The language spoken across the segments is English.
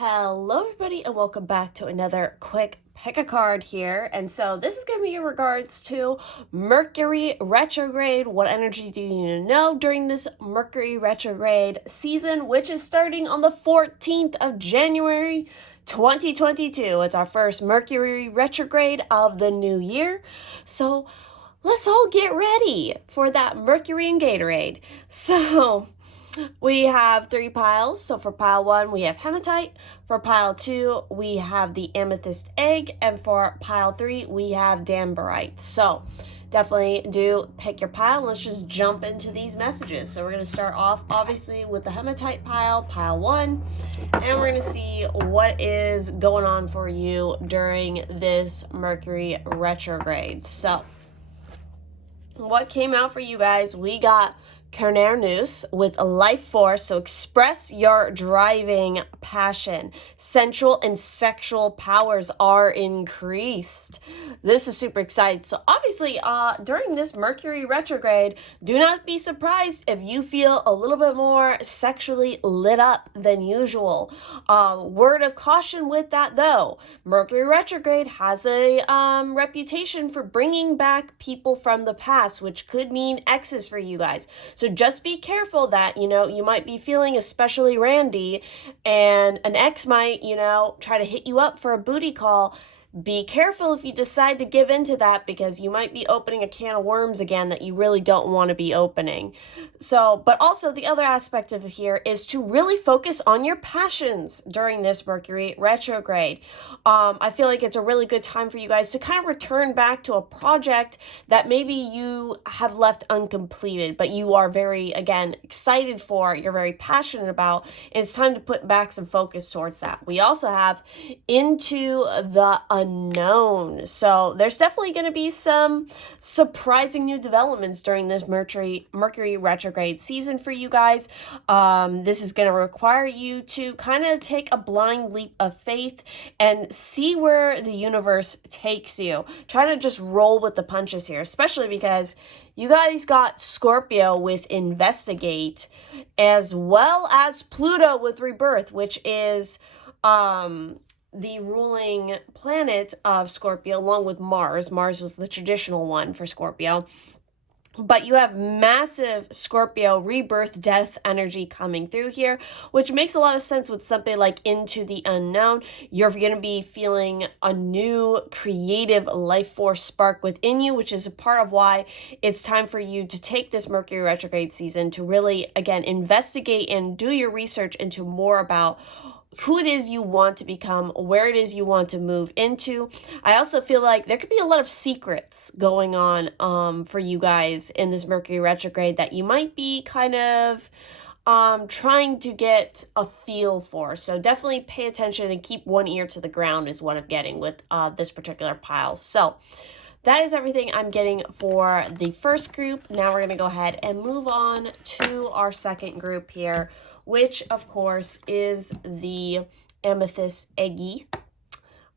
Hello everybody and welcome back to another quick pick a card here. And so this is going to be in regards to Mercury Retrograde. What energy do you need to know during this Mercury Retrograde season, which is starting on the 14th of January 2022. It's our first Mercury Retrograde of the new year. So let's all get ready for that Mercury and Gatorade. So we have three piles. So for pile 1, we have Hematite. For pile 2, we have the Amethyst egg. And for pile 3, we have Danbarite. So definitely do pick your pile. Let's just jump into these messages. So we're going to start off, obviously, with the Hematite pile, pile 1. And we're going to see what is going on for you during this Mercury retrograde. So what came out for you guys? We got Carnarnus with a life force, so express your driving passion. Sensual and sexual powers are increased. This is super exciting. So obviously, during this Mercury retrograde, do not be surprised if you feel a little bit more sexually lit up than usual. Word of caution with that though, Mercury retrograde has a reputation for bringing back people from the past, which could mean exes for you guys. So just be careful that, you might be feeling especially randy and an ex might, try to hit you up for a booty call. Be careful if you decide to give into that, because you might be opening a can of worms again that you really don't want to be opening. So, but also the other aspect of here is to really focus on your passions during this Mercury retrograde. I feel like it's a really good time for you guys to kind of return back to a project that maybe you have left uncompleted, but you are very, again, excited for, you're very passionate about, and it's time to put back some focus towards that. We also have into the unknown. So there's definitely going to be some surprising new developments during this Mercury retrograde season for you guys. This is going to require you to kind of take a blind leap of faith and see where the universe takes you. Try to just roll with the punches here, especially because you guys got Scorpio with Investigate, as well as Pluto with Rebirth, which is the ruling planet of Scorpio, along with Mars. Mars was the traditional one for Scorpio. But you have massive Scorpio rebirth death energy coming through here, which makes a lot of sense with something like Into the Unknown. You're going to be feeling a new creative life force spark within you, which is a part of why it's time for you to take this Mercury retrograde season to really, again, investigate and do your research into more about who it is you want to become, where it is you want to move into. I also feel like there could be a lot of secrets going on for you guys in this Mercury retrograde that you might be kind of trying to get a feel for. So definitely pay attention and keep one ear to the ground is what I'm getting with this particular pile. So that is everything I'm getting for the first group. Now we're going to go ahead and move on to our second group here, which of course is the Amethyst eggy.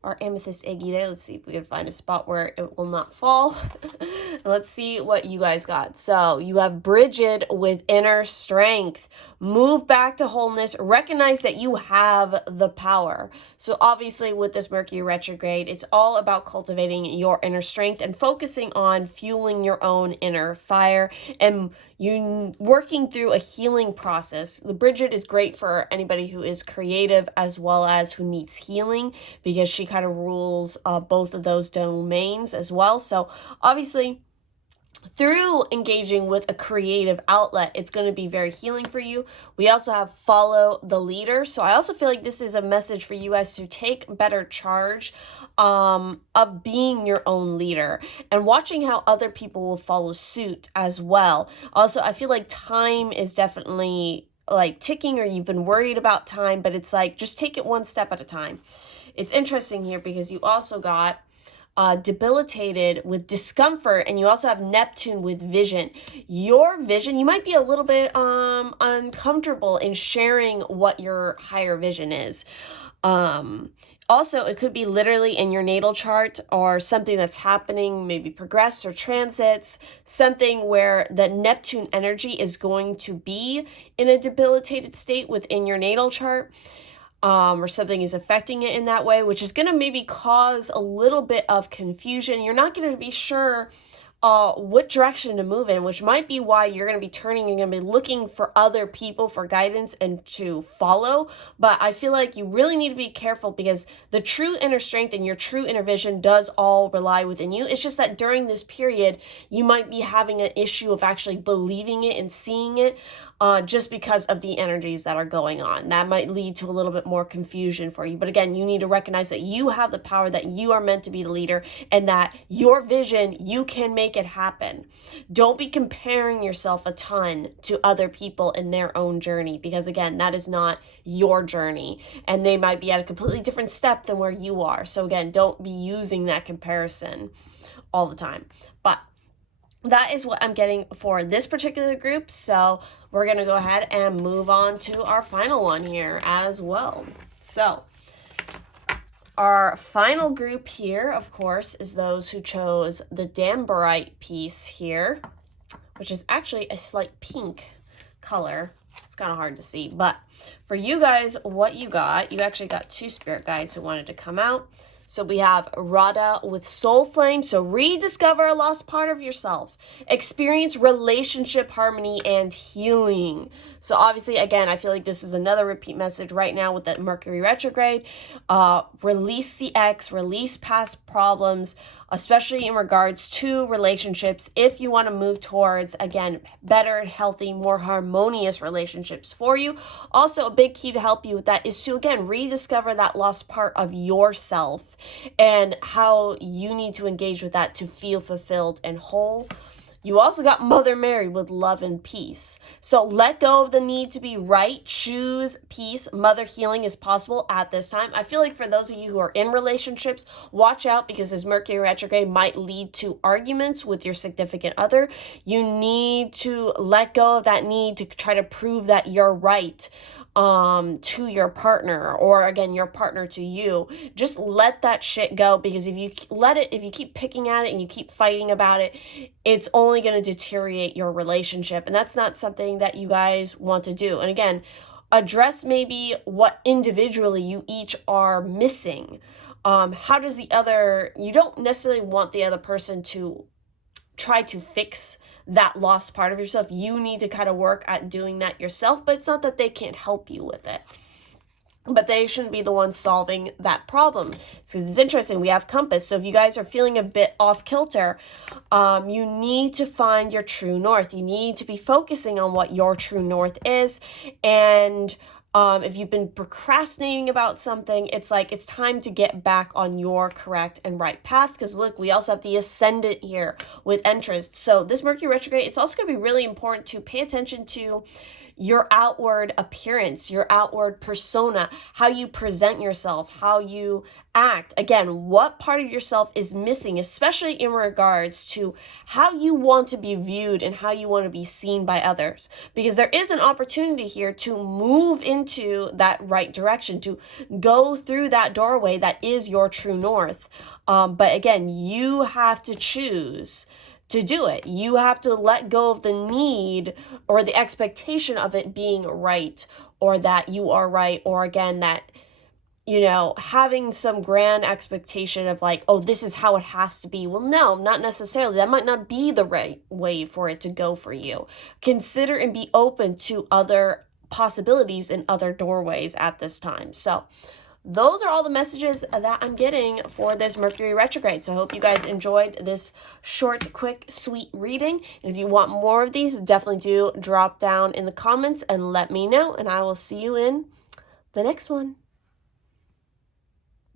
Our Amethyst eggy there. Let's see if we can find a spot where it will not fall. Let's see what you guys got. So you have Bridget with Inner Strength. Move back to wholeness. Recognize that you have the power. So obviously with this Mercury retrograde, it's all about cultivating your inner strength and focusing on fueling your own inner fire and you working through a healing process. The Bridget is great for anybody who is creative as well as who needs healing, because she kind of rules both of those domains as well. So obviously, through engaging with a creative outlet, it's going to be very healing for you. We also have follow the leader. So I also feel like this is a message for you guys to take better charge of being your own leader and watching how other people will follow suit as well. Also, I feel like time is definitely like ticking, or you've been worried about time, but it's like just take it one step at a time. It's interesting here because you also got debilitated with discomfort, and you also have Neptune with vision. Your vision, you might be a little bit uncomfortable in sharing what your higher vision is. Also, it could be literally in your natal chart or something that's happening, maybe progress or transits, something where the Neptune energy is going to be in a debilitated state within your natal chart. or something is affecting it in that way, which is going to maybe cause a little bit of confusion. You're not going to be sure what direction to move in, which might be why you're going to be turning and going to be looking for other people for guidance and to follow. But I feel like you really need to be careful, because the true inner strength and your true inner vision does all rely within you. It's just that during this period, you might be having an issue of actually believing it and seeing it, just because of the energies that are going on. That might lead to a little bit more confusion for you. But again, you need to recognize that you have the power, that you are meant to be the leader, and that your vision, you can make it happen. Don't be comparing yourself a ton to other people in their own journey, because again, that is not your journey, and they might be at a completely different step than where you are. So again, don't be using that comparison all the time. But that is what I'm getting for this particular group. So we're going to go ahead and move on to our final one here as well. So our final group here, of course, is those who chose the Dambarite piece here, which is actually a slight pink color. It's kind of hard to see, but for you guys, what you actually got two spirit guides who wanted to come out. So we have Radha with Soul Flame. So rediscover a lost part of yourself. Experience relationship harmony and healing. So obviously, again, I feel like this is another repeat message right now with that Mercury retrograde. Release the ex, release past problems, especially in regards to relationships. If you want to move towards, again, better, healthy, more harmonious relationships for you. Also, a big key to help you with that is to, again, rediscover that lost part of yourself and how you need to engage with that to feel fulfilled and whole. You also got Mother Mary with Love and Peace. So let go of the need to be right. Choose peace. Mother healing is possible at this time. I feel like for those of you who are in relationships, watch out, because this Mercury retrograde might lead to arguments with your significant other. You need to let go of that need to try to prove that you're right to your partner, or again, your partner to you. Just let that shit go, because if you keep picking at it and you keep fighting about it, it's only going to deteriorate your relationship, and that's not something that you guys want to do. And again, address maybe what individually you each are missing. How does you don't necessarily want the other person to try to fix that lost part of yourself. You need to kind of work at doing that yourself, but it's not that they can't help you with it. But they shouldn't be the ones solving that problem. It's interesting, we have compass. So if you guys are feeling a bit off kilter, you need to find your true north. You need to be focusing on what your true north is. And if you've been procrastinating about something, it's like it's time to get back on your correct and right path. Because look, we also have the ascendant here with interest. So this Mercury retrograde, it's also going to be really important to pay attention to your outward appearance, your outward persona, how you present yourself, how you act. Again, what part of yourself is missing, especially in regards to how you want to be viewed and how you want to be seen by others. Because there is an opportunity here to move into that right direction, to go through that doorway that is your true north. But again, you have to choose to do it. You have to let go of the need or the expectation of it being right, or that you are right, or again, that, having some grand expectation of like, oh, this is how it has to be. Well, no, not necessarily. That might not be the right way for it to go for you. Consider and be open to other possibilities and other doorways at this time. So those are all the messages that I'm getting for this Mercury retrograde. So I hope you guys enjoyed this short, quick, sweet reading. And if you want more of these, definitely do drop down in the comments and let me know. And I will see you in the next one.